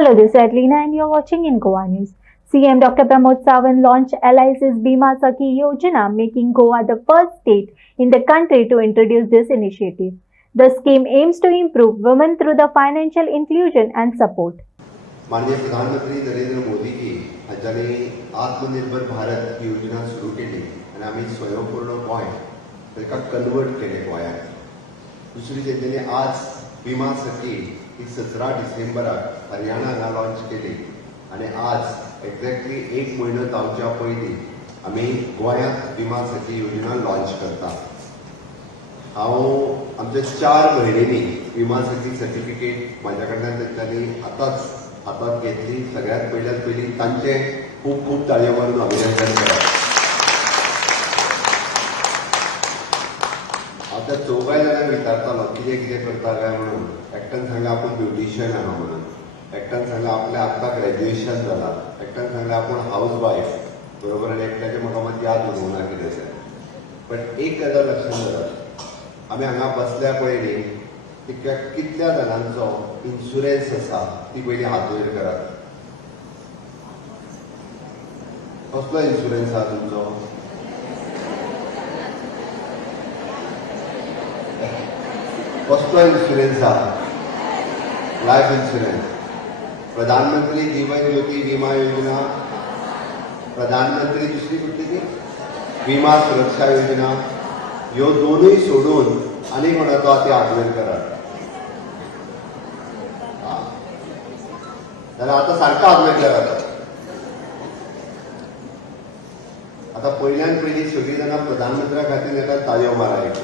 Hello, this is Adelina and you're watching in Goa News. CM Dr. Pramod Sawant launched LIC's Bima Sakhi Yojana, making Goa the first state in the country to introduce this initiative. The scheme aims to improve women through the financial inclusion and support. माननीय प्रधानमंत्री नरेंद्र मोदी जी हांच्यानी आत्मनिर्भर भारत ही योजना सुरू केली आणि आम्ही स्वयंपूर्ण गोंय ताका कन्वर्ट केले गोंयात. दुसरी तेंच्यांनी आज विमा सखी ही 17 डिसेंबराक हरियाणा हांगा लॉन्च केली आणि आज एक्झॅक्टली 1 म्हयनो जावच्या पयलीं आमी गोंयांत विमा सखी योजना लॉन्च करता. हांव आमच्या 4 म्हयन्यांनी विमा सखी सर्टिफिकेट म्हाज्या कडल्यान तेंच्यांनी आतांच हातात घेतली. सगळ्यात पयली तांचे खूप खूप ताळयो मारून अभिनंदन करा. आता 4 जाणांक विचारतालो कितें कितें करता काय म्हणून. एकट्यान सांगलें आपूण ब्युटिशियन आहा म्हणून, एकट्यान सांगलें आपलें आतां ग्रॅज्युएशन जालां, एकट्यान सांगलें आपूण हाऊस वायफ बरोबर आनी एकट्याचें म्हाका मात याद उरूंक ना कितें तें. बट एक गजाल लक्षांत दवरात, आमी हांगा बसल्या पयलीं कितल्या जाणांचो इन्शुरन्स आसा ती पयलीं हात वयर करात. कसलो इन्शुरन्स आहा तुमचो? कसलो इन्शुरन्स आहा? Life insurance. प्रधानमंत्री जीवन ज्योती विमा योजना, प्रधानमंत्री दुसरी कुठली ती विमा सुरक्षा योजना, ह्यो दोनूय सोडून आनी कोणाचो ती हात वयर करात. जाल्यार आतां सारको हात वयर करात. आता पहिल्यान पयलीं सगळीं जाणां प्रधानमंत्र्या खातीर येतात ताळयो मारायक.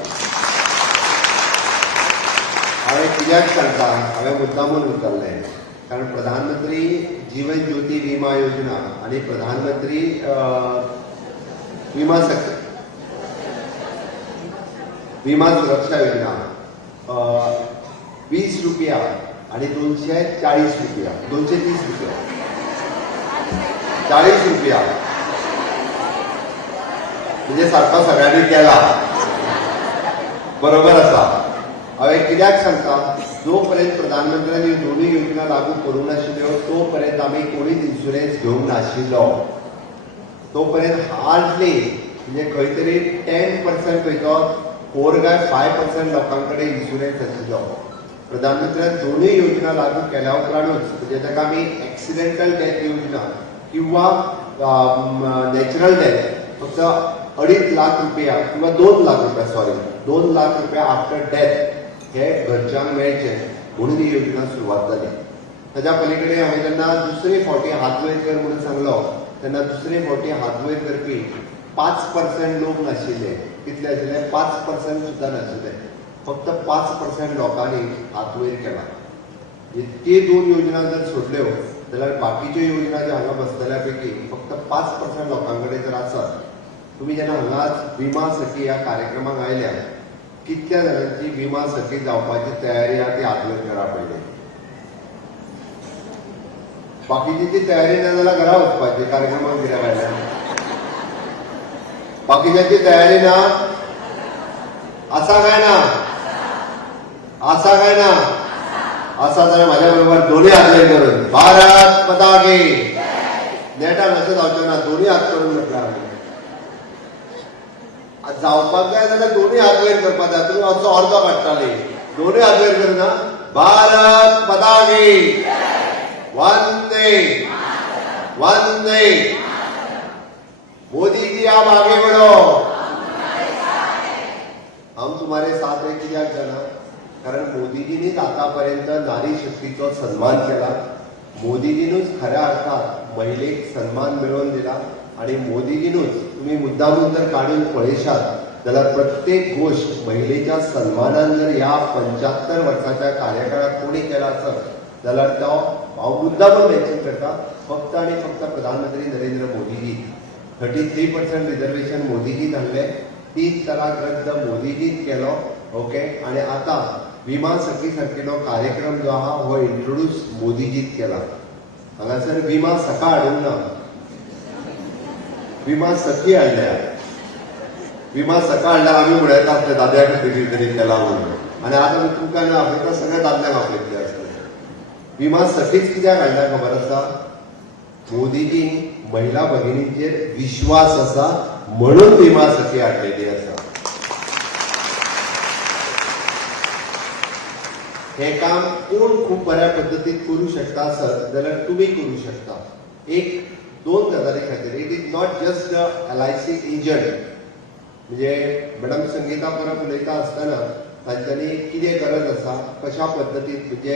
हांवें कित्याक सांगता, हांवें मुद्दामून उचललें कारण प्रधानमंत्री जीवन ज्योती विमा योजना आणि प्रधानमंत्री विमा सुरक्षा योजना 20 रुपया आणि 240 रुपया 230 रुपया 40 रुपया म्हणजे सारको सगळ्यांनी केला. बरोबर आसा. हांवें कित्याक सांगता, जो पर्यंत प्रधानमंत्र्यांनी दोनूय योजना लागू करूंक नाशिल्ल्यो तो पर्यंत आमी कोणीच इन्शुरन्स घेवंक नाशिल्लो. तो पर्यंत हार्डली म्हणजे खंय तरी 10% खंयचो 4 काय 5% लोकां कडेन इन्शुरन्स आशिल्लो. प्रधानमंत्र्यान दोनूय योजना लागू केल्या उपरांतूच म्हणजे ताका आमी एक्सिडेंटल डेथ योजना किंवा नॅचरल डेथ फक्त 2.5 लाख रुपया किंवा 2 लाख रुपया 2 लाख रुपया आफ्टर डेथ हे घरच्यांक मेळचे म्हणून ही योजना सुरवात जाली. ताच्या पलीकडे हांवें जेन्ना दुसरे फावटी हात वयर कर म्हणून सांगलो तेन्ना दुसरे फावटी हात वयर करपी 5% लोक नाशिल्ले. कितले आशिल्ले? 5% सुद्दां नाशिल्ले. फक्त 5% लोकांनी हात वयर केला. ते 2 योजना जर सोडल्यो जाल्यार बाकीच्यो योजना ज्यो हांगा बसलेल्या पैकी फक्त 5% लोकां कडेन जर आसत. तुम्ही जेन्ना हांगा विमा सखी ह्या कार्यक्रमाक आयल्या कितल्या जाणांची विमा सखी जावपाची तयारी आहा ती हात वयर करा पयलीं. बाकीची तयारी ना जाल्यार घरा वचपाची कार्यक्रमाक कित्याक आयल्या? बाकीच्यांची तयारी ना आसा काय ना? आसा काय ना? आसा जाल्यार म्हाज्या बरोबर दोन्ही हात वयर करून भारत माता की नेटान अशें जावचें ना. दोन्ही हात करून म्हटल्यार जावपाक जाय जाल्यार दोन्ही हात वयर करपाक जाय. तुमी असो अर्दो काडटाले दोन्ही हात वयर करना. भारत माता की वंदे वंदे. मोदी जी आप आगे बढ़ो, हम तुम्हारे साथ है. कित्याक जाणा? कारण मोदीजींनीच आतापर्यंत नारी शक्तीचो सन्मान केला. मोदीजीनूच खऱ्या अर्थात महिलेक सन्मान मिळवून दिला आणि मोदीजीनूच तुम्ही मुद्दामून जर काढून पळयशात जाल्यार प्रत्येक गोष्ट महिलेच्या सन्मानान जर ह्या 75 वर्साच्या कार्यकाळात कोणी केला असत जाल्यार तो हांव मुद्दामून मेन्शन करता फक्त आणि फक्त प्रधानमंत्री नरेंद्र मोदीजी. 33% रिझर्वेशन मोदीजीत हाडले. 30 तलाक रद्द मोदीजीत केलो. ओके. आणि आता विमा सखी सारकेलो कार्यक्रम जो आहा हो इंट्रोड्यूस मोदीजीत केला. हांगासर विमा सखा हाडूंक ना, विमा सखी हाडल्या. विमा सखा हाडल्यार आमी म्हणत आसले दाद्या खातीर कितें तरी केला म्हणून. आणि आता तुमकां ना आपयता सगळ्या दादल्यांक आपयतले आसले. विमा सखीच कित्याक हाडला खबर आसा? मोदीजीन महिला भगिनींचेर विश्वास आसा म्हणून विमा सखी हाडलेली आसा. हे काम कोण खूप बऱ्या पद्धतीत करू शकता आसत जाल्यार तुम्ही करू शकता. एक दोन गजाली खातीर it is not just LIC agent. म्हणजे मॅडम संगीता परब उलयता आसतना तांच्यांनी कितें गरज आसा, कशा पद्दतीन, म्हणजे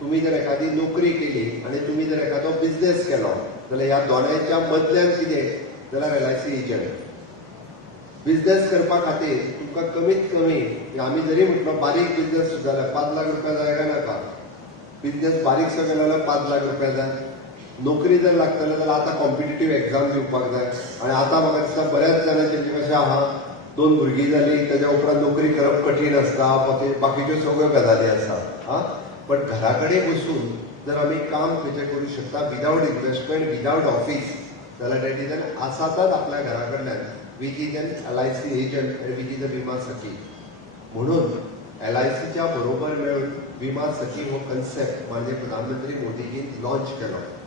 तुम्ही जर एखादी नोकरी केली आणि तुम्ही जर एखादो बिझनेस केलो जाल्यार ह्या दोनांच्या मदल्यान कितें जाल्यार LIC एजंट. बिझनेस करपा खातीर तुमकां कमीत कमी आमी जरी म्हटलो बारीक बिझनेस सुद्दां जाल्यार 5 लाख रुपया जाय काय नाका. बिझनेस बारीकसो केलो जाल्यार 5 लाख रुपया जाय. नोकरी जर लागतले जाल्यार आतां कॉम्पिटिटीव एक्झाम दिवपाक जाय. आनी आतां म्हाका दिसता बऱ्याच जाणांचे कशें आहा, 2 भुरगीं जालीं तेज्या उपरांत नोकरी करप कठीण आसता, बाकीच्यो सगळ्यो गजाली आसा. पण घरा कडेन बसून जर आमी काम खंयचें करूं शकता विदाउट इन्व्हेस्टमेंट, विदाउट ऑफिस, जाल्यार डेट इज एन आसातच आपल्या घरा कडल्यान which is an LIC agent आनी विच इज अ विमा सखी. म्हणून LICच्या बरोबर मेळून विमा सखी हो कन्सेप्ट माननीय प्रधानमंत्री मोदीजीन लॉन्च केलो.